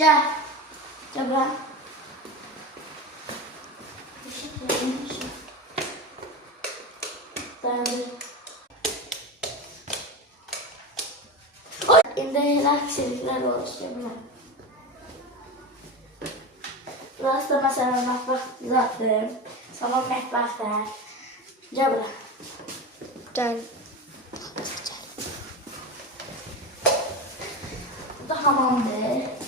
Gel. Gel bura. Dayandır. İndi elə aksiliklər oluşuyor. Burası da mesela mətbəx zaten. Salon mətbəxdir. Gel bura. Gel. Bu da hamamdır.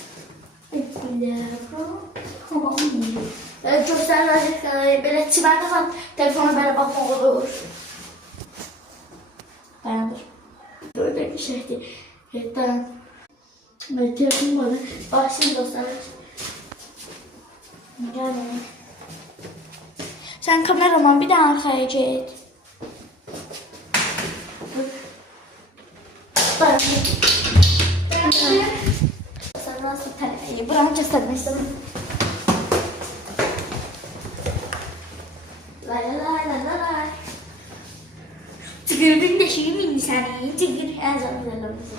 Hamamdır. Göstərilir, belə çimərdə falan telefona belə baxmaq olur. Dayandır. Böyle bir şeydi. Yeter. Telefon var. Bak şimdi göstərir. Gel. Sen kameraman bir daha arkaya git. Dayandır. Sen nasıl tarifi? Buranı göstermek istedim. Lay lay lay lay lay. Tıgırdım da şeyi miydi seni? Tıgır. En zannedelim bizi.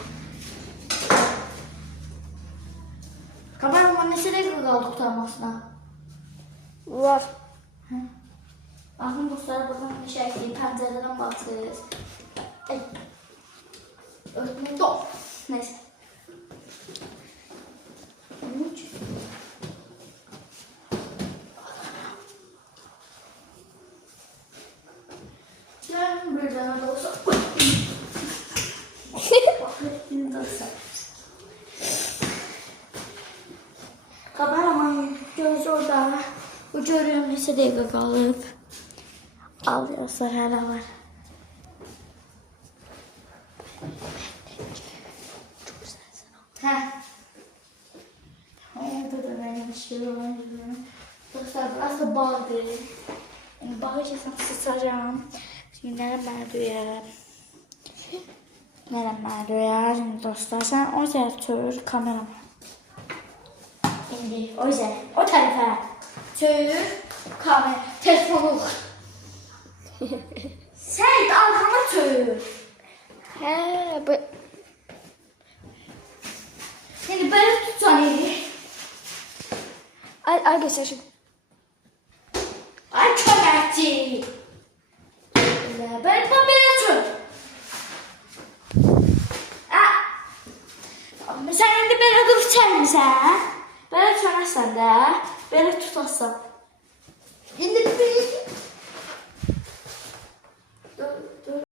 Kameraman ne süre kaldı kurtarmasına? Var. Bakın dostlar bakın bir şey değil. Pencereden baksız. Ay. Örtmeyi de. Neyse. Gel buradan da olsa. Bakın dostlar. Kameraman göz orada. Bu görüyorum neyse dakika kalıp. Alıyorsa hala var. Çok güzelsin. Heh. Orada da benim bir şey var. Dostlar burası bağdır. Yani bağı kesin sıçacağım. Şimdi nerem duyar. Nerem duyar. Şimdi dostlar sen o tür kameraman. Şimdi o tarafa tür kamera telefonu. Sen arkama tür. He, bu Şimdi böyle tutsan eli. ay göster şimdi. Ay kömekçi. Böyle tut. Ama sen şimdi böyle duracak mısın? Böyle tutamazsan da böyle tutarsan. Şimdi bir